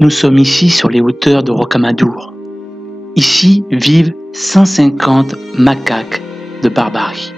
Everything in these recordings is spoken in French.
Nous sommes ici sur les hauteurs de Rocamadour. Ici vivent 150 macaques de barbarie.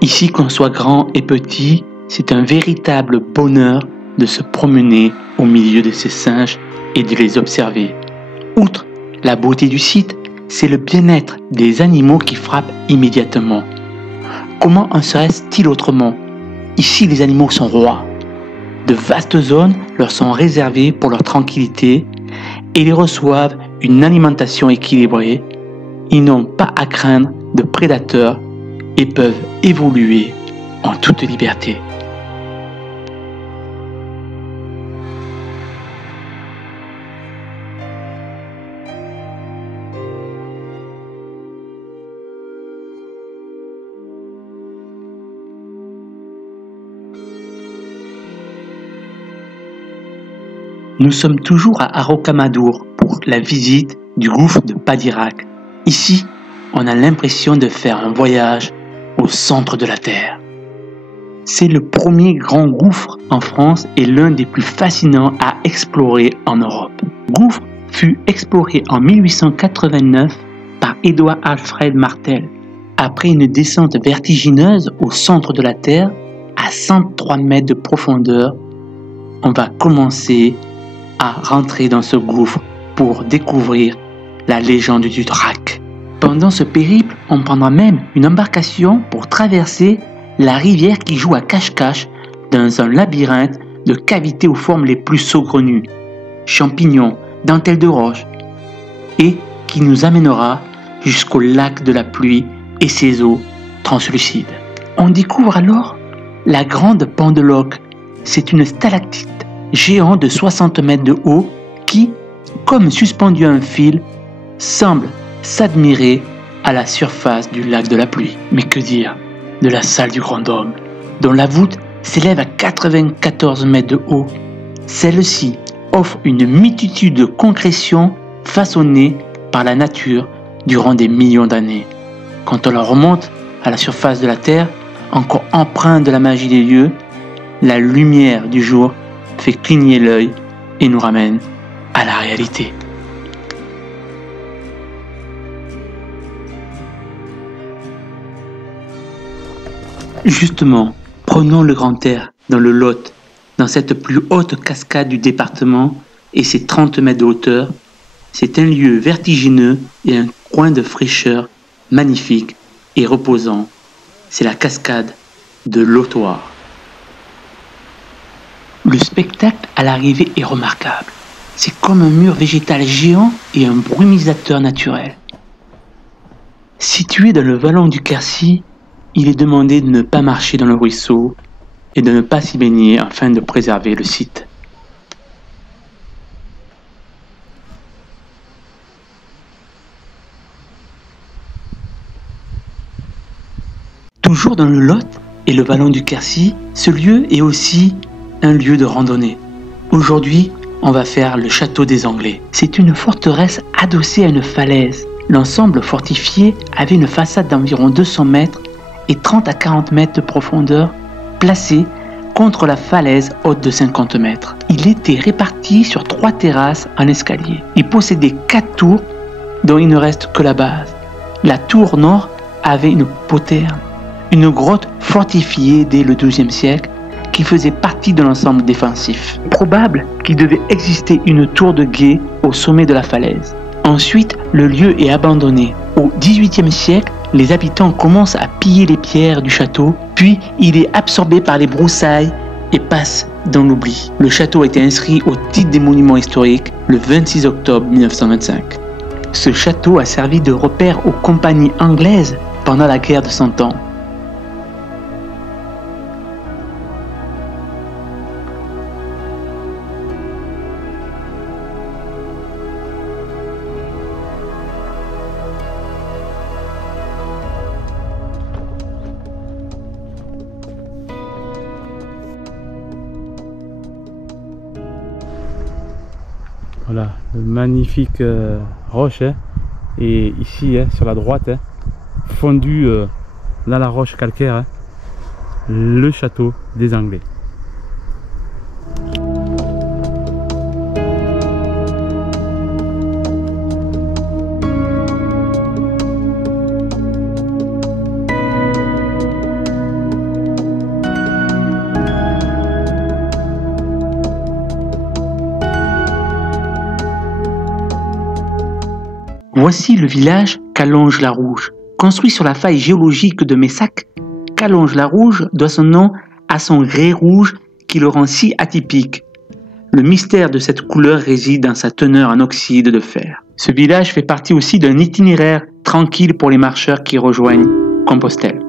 Ici, qu'on soit grand et petit, c'est un véritable bonheur de se promener au milieu de ces singes et de les observer. Outre la beauté du site, c'est le bien-être des animaux qui frappe immédiatement. Comment en serait-il autrement? Ici, les animaux sont rois. De vastes zones leur sont réservées pour leur tranquillité et ils reçoivent une alimentation équilibrée. Ils n'ont pas à craindre de prédateurs et peuvent évoluer en toute liberté. Nous sommes toujours à Rocamadour pour la visite du gouffre de Padirac. Ici, on a l'impression de faire un voyage au centre de la Terre. C'est le premier grand gouffre en France et l'un des plus fascinants à explorer en Europe. Le gouffre fut exploré en 1889 par Edward Alfred Martel. Après une descente vertigineuse au centre de la Terre, à 103 mètres de profondeur, on va commencer à rentrer dans ce gouffre pour découvrir la légende du Drac. Pendant ce périple, on prendra même une embarcation pour traverser la rivière qui joue à cache-cache dans un labyrinthe de cavités aux formes les plus saugrenues, champignons, dentelles de roche, et qui nous amènera jusqu'au lac de la pluie et ses eaux translucides. On découvre alors la grande Pendeloque. C'est une stalactite géant de 60 mètres de haut qui, comme suspendu à un fil, semble s'admirer à la surface du lac de la pluie. Mais que dire de la salle du Grand Dôme, dont la voûte s'élève à 94 mètres de haut. Celle-ci offre une multitude de concrétions façonnées par la nature durant des millions d'années. Quand on la remonte à la surface de la Terre, encore empreinte de la magie des lieux, la lumière du jour fait cligner l'œil et nous ramène à la réalité. Justement, prenons le Grand Air dans le Lot, dans cette plus haute cascade du département et ses 30 mètres de hauteur. C'est un lieu vertigineux et un coin de fraîcheur magnifique et reposant. C'est la cascade de l'Autoir. Le spectacle à l'arrivée est remarquable. C'est comme un mur végétal géant et un brumisateur naturel. Situé dans le vallon du Quercy, il est demandé de ne pas marcher dans le ruisseau et de ne pas s'y baigner afin de préserver le site. Toujours dans le Lot et le vallon du Quercy, ce lieu est aussi un lieu de randonnée. Aujourd'hui, on va faire le château des Anglais. C'est une forteresse adossée à une falaise. L'ensemble fortifié avait une façade d'environ 200 mètres et 30 à 40 mètres de profondeur, placée contre la falaise haute de 50 mètres. Il était réparti sur 3 terrasses en escalier. Il possédait 4 tours dont il ne reste que la base. La tour nord avait une poterne, une grotte fortifiée dès le XIIe siècle qui faisait partie de l'ensemble défensif. Probable qu'il devait exister une tour de guet au sommet de la falaise. Ensuite, le lieu est abandonné. Au XVIIIe siècle, les habitants commencent à piller les pierres du château, puis il est absorbé par les broussailles et passe dans l'oubli. Le château a été inscrit au titre des monuments historiques le 26 octobre 1925. Ce château a servi de repère aux compagnies anglaises pendant la guerre de 100 ans. Voilà, magnifique roche, hein. Et ici, hein, sur la droite, hein, fondu dans la roche calcaire, hein, le château des Anglais. Voici le village Calonge-la-Rouge. Construit sur la faille géologique de Messac, Calonge-la-Rouge doit son nom à son grès rouge qui le rend si atypique. Le mystère de cette couleur réside dans sa teneur en oxyde de fer. Ce village fait partie aussi d'un itinéraire tranquille pour les marcheurs qui rejoignent Compostelle.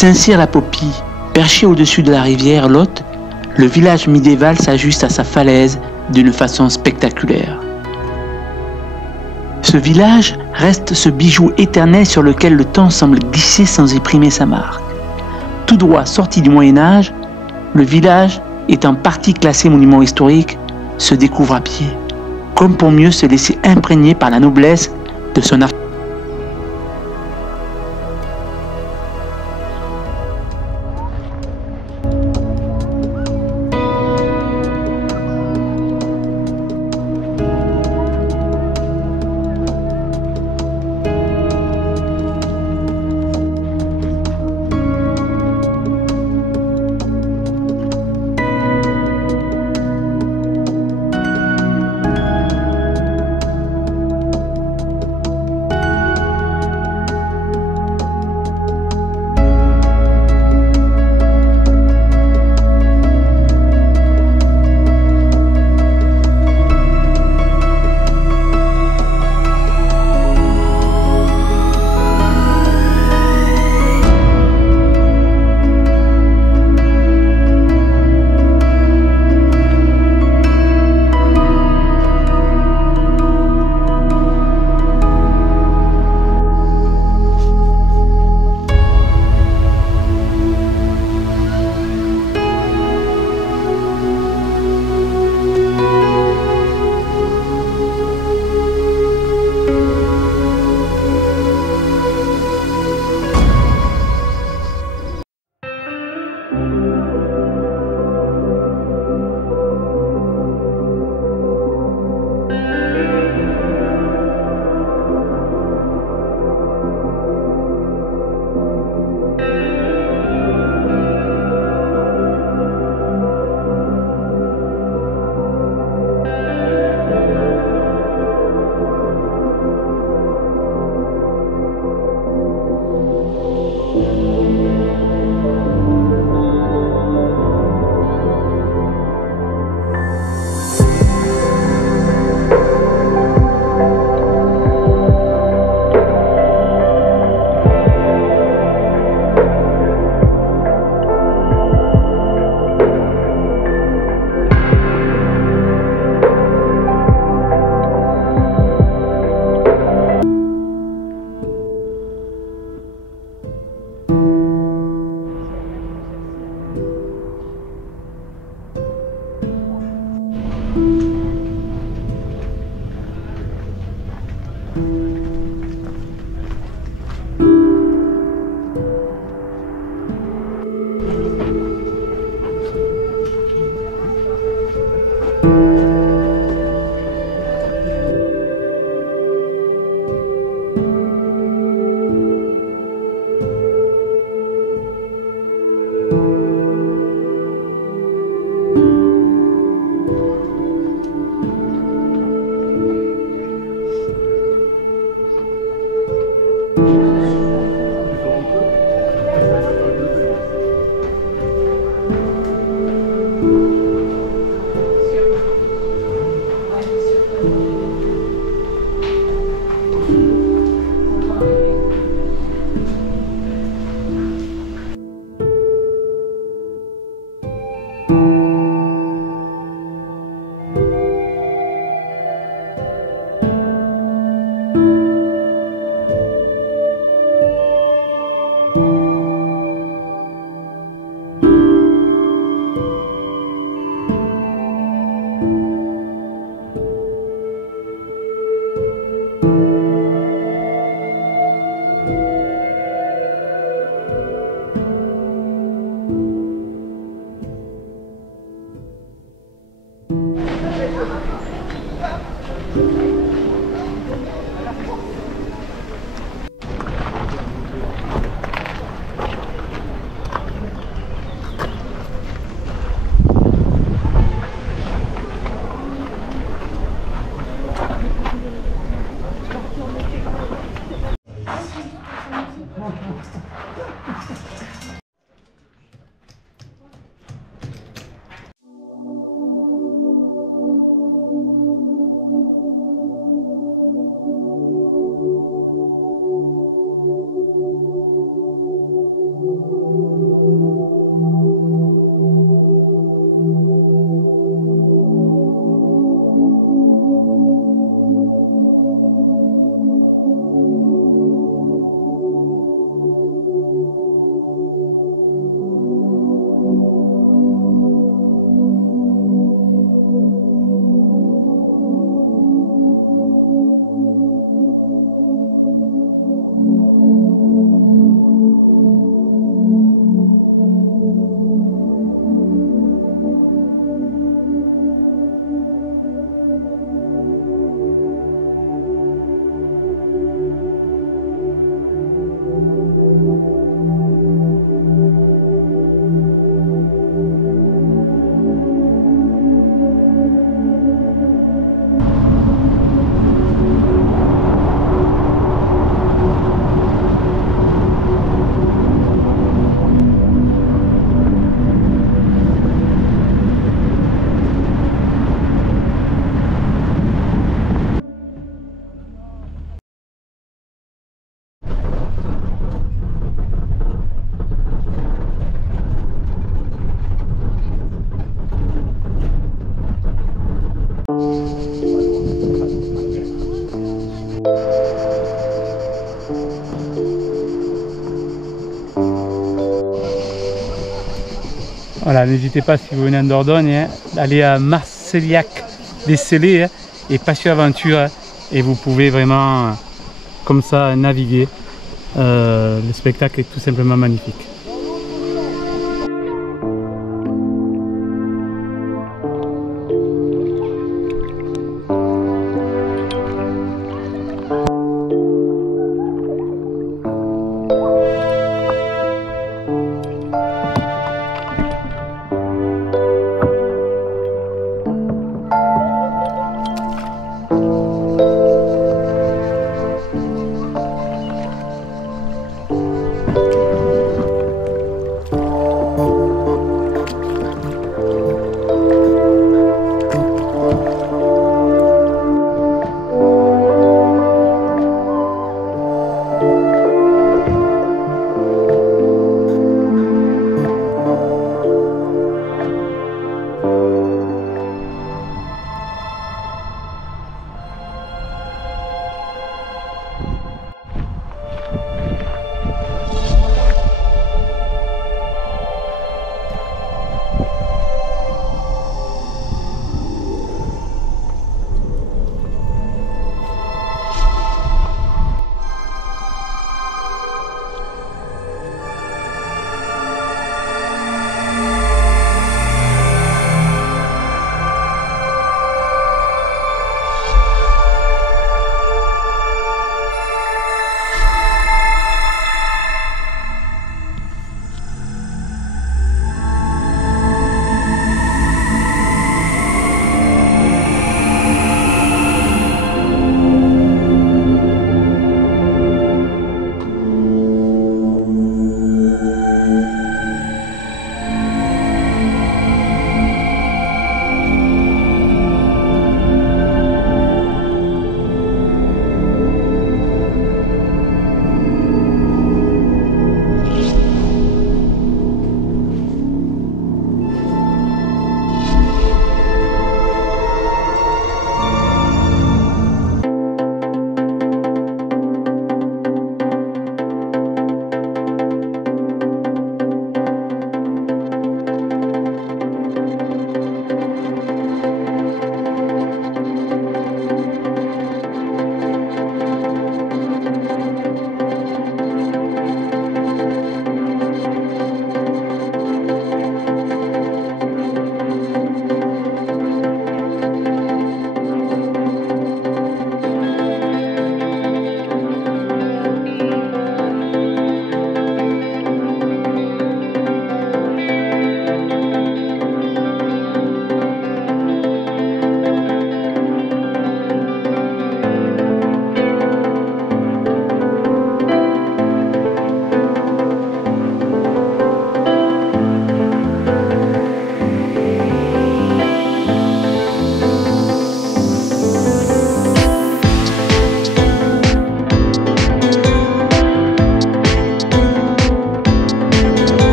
Saint-Cyr-la-Popie, perché au-dessus de la rivière Lot, le village médiéval s'ajuste à sa falaise d'une façon spectaculaire. Ce village reste ce bijou éternel sur lequel le temps semble glisser sans y primer sa marque. Tout droit sorti du Moyen-Âge, le village, étant partie classé monument historique, se découvre à pied, comme pour mieux se laisser imprégner par la noblesse de son architecture. Voilà, n'hésitez pas si vous venez en Dordogne, d'aller à Marseilhac-des-Sellés et Passion Aventure et vous pouvez vraiment comme ça naviguer. Le spectacle est tout simplement magnifique.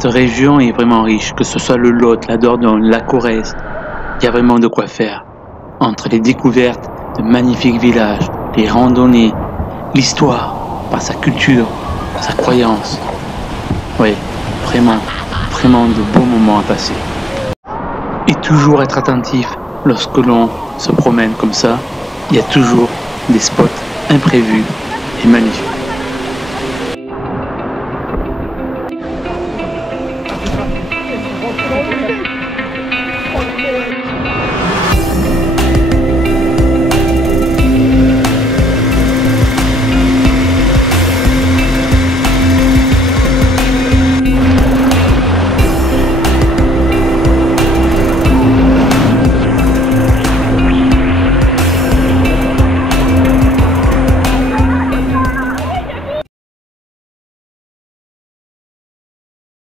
Cette région est vraiment riche, que ce soit le Lot, la Dordogne, la Corrèze. Il y a vraiment de quoi faire. Entre les découvertes de magnifiques villages, les randonnées, l'histoire, par sa culture, sa croyance. Oui, vraiment de beaux moments à passer. Et toujours être attentif lorsque l'on se promène comme ça. Il y a toujours des spots imprévus et magnifiques.